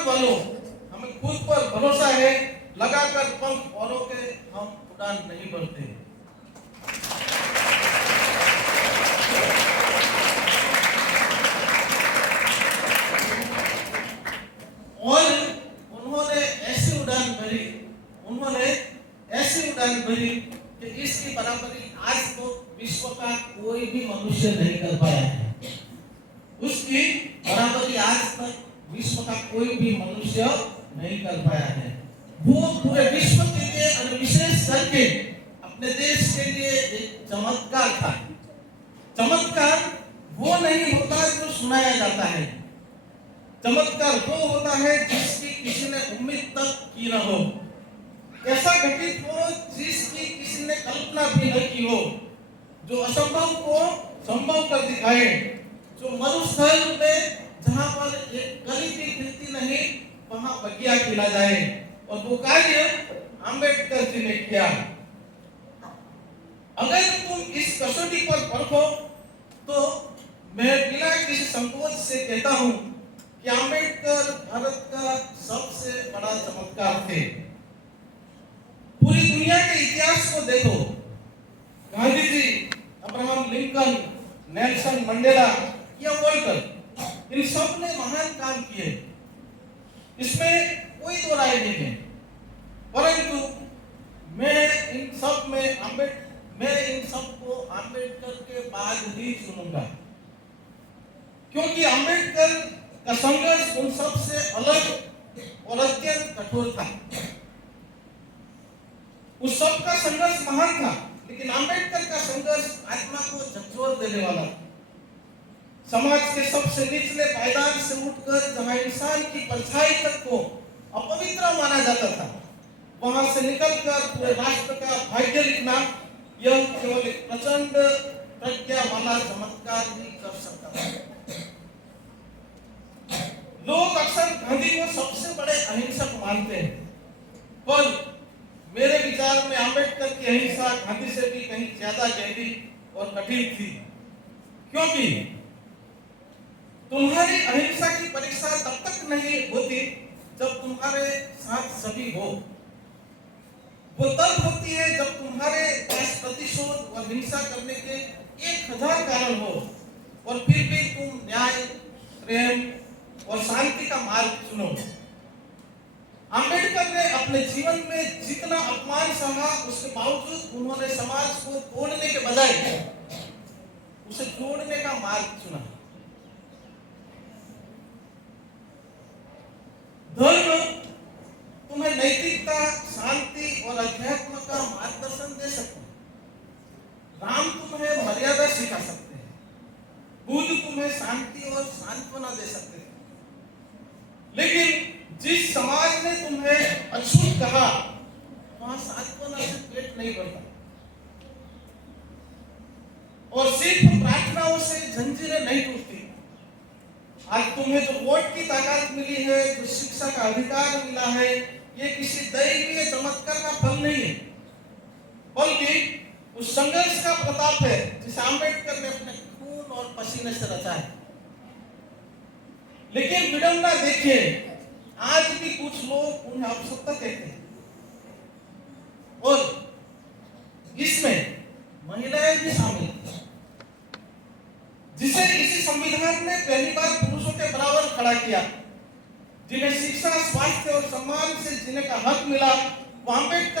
उड़ान वालों, हमें खुद पर भरोसा है, लगाकर पंख औरों के हम उड़ान नहीं भरते। और उन्होंने ऐसी उड़ान भरी कि इसकी बराबरी आज तो विश्व का कोई भी मनुष्य नहीं कर पाया है। उसकी बराबरी आज तक विश्व का कोई भी मनुष्य नहीं कर पाया है। वो पूरे विश्व के लिए और विशेष करके अपने देश के लिए एक चमत्कार था। चमत्कार वो नहीं होता जो सुनाया जाता है, चमत्कार वो होता है जिसकी किसी ने उम्मीद तक की न हो, ऐसा घटित हो जिसकी किसी ने कल्पना भी न की हो, जो असंभव को संभव कर दिखाए, जो मरुस्थल में जहां पर एक कली भी खिलती नहीं वहां बगिया खिला जाए, और वो कार्य आंबेडकर जी ने किया। अगर तुम इस कसौटी पर परखो तो मैं बिना किसी संकोच से कहता हूं कि आंबेडकर भारत का सबसे बड़ा चमत्कार थे। पूरी दुनिया के इतिहास को देखो, Gandhi ji, Abraham Lincoln, Nelson Mandela या वोल्टर, इन सब ने महान काम किए, इसमें कोई दो राय नहीं है। परंतु मैं इन सबको आंबेडकर के बाद ही चुनूंगा, क्योंकि आंबेडकर का संघर्ष उन सब से अलग और अत्यंत कठोर था। उस सब का संघर्ष महान था, लेकिन आंबेडकर का संघर्ष आत्मा को झकझोर देने वाला। समाज के सबसे निचले पायदान से उठकर जहां इंसान की परछाई तक को अपवित्र माना जाता था, वहां से निकलकर पूरे राष्ट्र का भाग्य लिखना यह केवल एक प्रचंड प्रज्ञा वाला चमत्कार ही कर सकता था। लोग अक्सर गांधी को सबसे बड़े अहिंसक मानते हैं, पर मेरे विचार में आंबेडकर की अहिंसा गांधी से भी कहीं ज्यादा गहरी और कठिन थी, क्योंकि तुम्हारी अहिंसा की परीक्षा तब तक नहीं होती जब तुम्हारे साथ सभी हो। वो तब होती है जब तुम्हारे पास प्रतिशोध और हिंसा करने के 1000 कारण हो, और फिर भी तुम न्याय, प्रेम और शांति का मार्ग चुनो। आंबेडकर ने अपने जीवन में जितना अपमान सहा, उसके बावजूद उन्होंने समाज को तोड़ने के बजाय उसे जोड़ने का मार्ग चुना। धर्म तुम्हें नैतिकता, शांति और अध्यात्म का मार्गदर्शन दे सकते हैं। राम तुम्हें मर्यादा सिखा सकते हैं, बुद्ध तुम्हें शांति और सांत्वना दे सकते हैं। लेकिन जिस समाज ने तुम्हें अछूत कहा, वहां सांत्वना से पेट नहीं भरता, और सिर्फ प्रार्थनाओं से जंजीरें नहीं टूटती। आज तुम्हें जो वोट की ताकत मिली है, जो शिक्षा का अधिकार मिला है, ये किसी दैवीय चमत्कार का फल नहीं है, बल्कि उस संघर्ष का प्रताप है जिसे आंबेडकर ने अपने खून और पसीने से रचा है। लेकिन विडंबना देखिए, आज भी कुछ लोग उन्हें अपसत्ता कहते हैं, और इसमें महिलाएं भी शामिल हैं, जिसे इसी संविधान ने पहली बार पुरुषों के बराबर खड़ा किया, जिन्हें शिक्षा, स्वास्थ्य और सम्मान से जीने का हक मिला। वो आंबेडकर